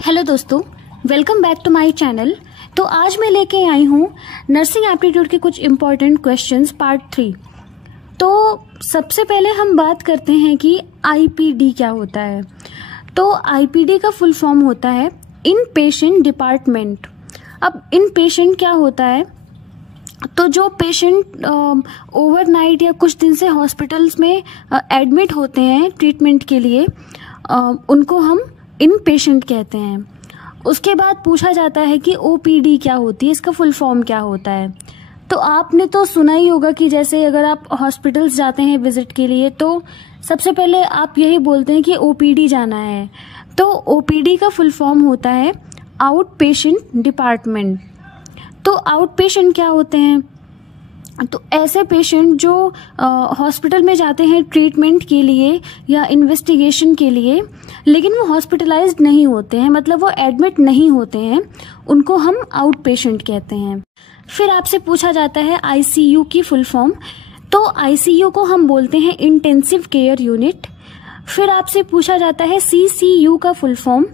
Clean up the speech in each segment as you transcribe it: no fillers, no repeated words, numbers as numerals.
Hello दोस्तों, welcome back to my channel. तो आज मैं लेके आई हूँ नर्सिंग एप्टीट्यूड के कुछ इम्पॉर्टेंट क्वेश्चंस पार्ट 3। तो सबसे पहले हम बात करते हैं कि आईपीडी क्या होता है। तो आईपीडी का फुल फॉर्म होता है इन पेशेंट डिपार्टमेंट। अब इन पेशेंट क्या होता है, तो जो पेशेंट ओवरनाइट या कुछ दिन से हॉस्पिटल्स में एडमिट होते हैं ट्रीटमेंट के लिए, उनको हम इन पेशेंट कहते हैं। उसके बाद पूछा जाता है कि ओपीडी क्या होती है, इसका फुल फॉर्म क्या होता है। तो आपने तो सुना ही होगा कि जैसे अगर आप हॉस्पिटल्स जाते हैं विजिट के लिए तो सबसे पहले आप यही बोलते हैं कि ओपीडी जाना है। तो ओपीडी का फुल फॉर्म होता है आउट पेशेंट डिपार्टमेंट। तो आउट पेशेंट क्या होते हैं, तो ऐसे पेशेंट जो हॉस्पिटल में जाते हैं ट्रीटमेंट के लिए या इन्वेस्टिगेशन के लिए, लेकिन वो हॉस्पिटलाइज्ड नहीं होते हैं, मतलब वो एडमिट नहीं होते हैं, उनको हम आउट पेशेंट कहते हैं। फिर आपसे पूछा जाता है आईसीयू की फुल फॉर्म। तो आईसीयू को हम बोलते हैं इंटेंसिव केयर यूनिट। फिर आपसे पूछा जाता है सीसीयू का फुल फॉर्म।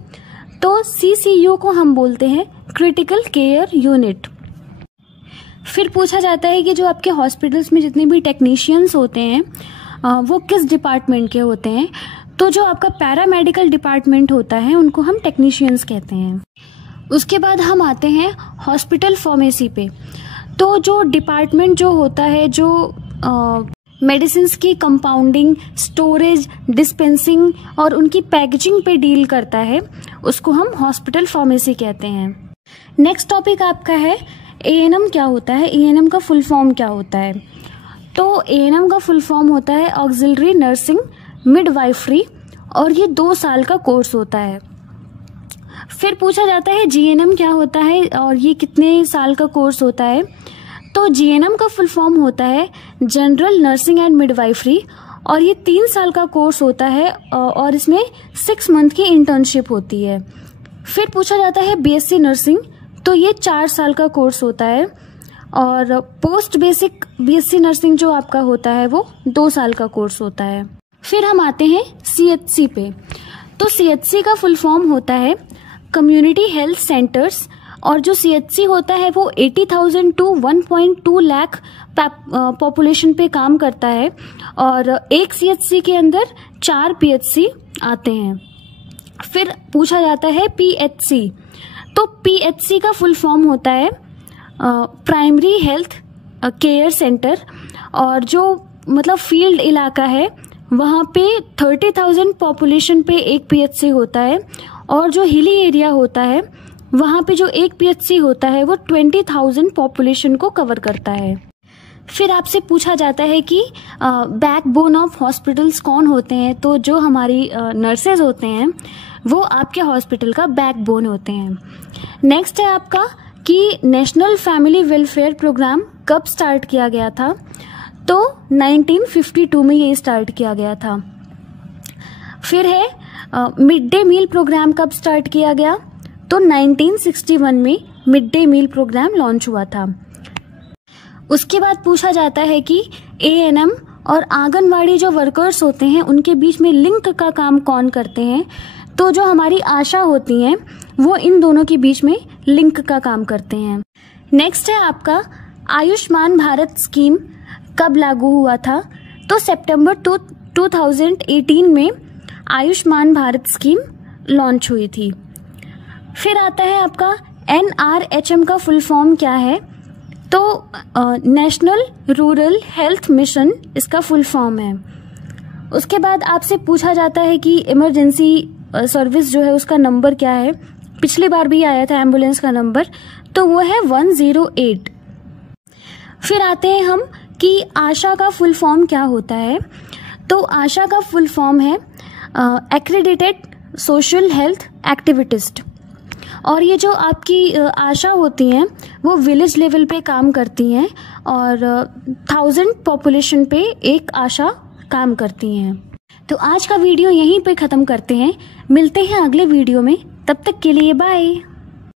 तो सीसीयू को हम बोलते हैं क्रिटिकल केयर यूनिट। फिर पूछा जाता है कि जो आपके हॉस्पिटल्स में जितने भी टेक्नीशियंस होते हैं वो किस डिपार्टमेंट के होते हैं। तो जो आपका पैरामेडिकल डिपार्टमेंट होता है उनको हम टेक्नीशियंस कहते हैं। उसके बाद हम आते हैं हॉस्पिटल फार्मेसी पे। तो जो डिपार्टमेंट जो होता है जो मेडिसिन्स की कंपाउंडिंग, स्टोरेज, डिस्पेंसिंग और उनकी पैकेजिंग पे डील करता है, उसको हम हॉस्पिटल फार्मेसी कहते हैं। नेक्स्ट टॉपिक आपका है एएनएम क्या होता है, एएनएम का फुल फॉर्म क्या होता है। तो एएनएम का फुल फॉर्म होता है ऑक्सिलरी नर्सिंग मिडवाइफरी, और ये 2 साल का कोर्स होता है। फिर पूछा जाता है जीएनएम क्या होता है और ये कितने साल का कोर्स होता है। तो जीएनएम का फुल फॉर्म होता है जनरल नर्सिंग एंड मिडवाइफरी, और ये 3 साल का कोर्स होता है और इसमें 6 मंथ की इंटर्नशिप होती है। फिर पूछा जाता है बीएससी नर्सिंग। तो ये 4 साल का कोर्स होता है, और पोस्ट बेसिक बीएससी नर्सिंग जो आपका होता है वो 2 साल का कोर्स होता है। फिर हम आते हैं सीएचसी पे। तो सीएचसी का फुल फॉर्म होता है कम्युनिटी हेल्थ सेंटर्स, और जो सीएचसी होता है वो 80,000 टू 1.2 लाख पॉपुलेशन पे काम करता है, और एक सीएचसी के अंदर 4 पीएचसी आते हैं। फिर पूछा जाता है पीएचसी। तो पीएचसी का फुल फॉर्म होता है प्राइमरी हेल्थ केयर सेंटर, और जो मतलब फील्ड इलाका है वहाँ पे 30,000 पॉपुलेशन पे एक पीएचसी होता है, और जो हिली एरिया होता है वहाँ पे जो एक पीएचसी होता है वो 20,000 पॉपुलेशन को कवर करता है। फिर आपसे पूछा जाता है कि बैकबोन ऑफ हॉस्पिटल्स कौन होते हैं। तो जो हमारी नर्सेज होते हैं वो आपके हॉस्पिटल का बैकबोन होते हैं। नेक्स्ट है आपका कि नेशनल फैमिली वेलफेयर प्रोग्राम कब स्टार्ट किया गया था। तो 1952 में ये स्टार्ट किया गया था। फिर है मिड डे मील प्रोग्राम कब स्टार्ट किया गया। तो 1961 में mid day meal program launch हुआ था। उसके बाद पूछा जाता है कि एएनएम और आंगनवाड़ी जो वर्कर्स होते हैं उनके बीच में लिंक का काम कौन करते हैं। तो जो हमारी आशा होती हैं वो इन दोनों के बीच में लिंक का काम करते हैं। नेक्स्ट है आपका आयुष्मान भारत स्कीम कब लागू हुआ था। तो सितंबर 2018 में आयुष्मान भारत स्कीम लॉन्च हुई थी। फिर आता है आपका एनआरएचएम का फुल फॉर्म क्या है। तो नेशनल रूरल हेल्थ मिशन इसका फुल फॉर्म है। उसके बाद आपसे पूछा जाता है कि इमरजेंसी सर्विस जो है उसका नंबर क्या है। पिछली बार भी आया था एम्बुलेंस का नंबर, तो वो है 108। फिर आते हैं हम कि आशा का फुल फॉर्म क्या होता है। तो आशा का फुल फॉर्म है एक्रेडिटेड सोशल हेल्थ एक्टिविटिस्ट, और ये जो आपकी आशा होती हैं वो विलेज लेवल पे काम करती हैं, और 1000 पॉपुलेशन पे एक आशा काम करती हैं। तो आज का वीडियो यहीं पे ख़त्म करते हैं, मिलते हैं अगले वीडियो में, तब तक के लिए बाय।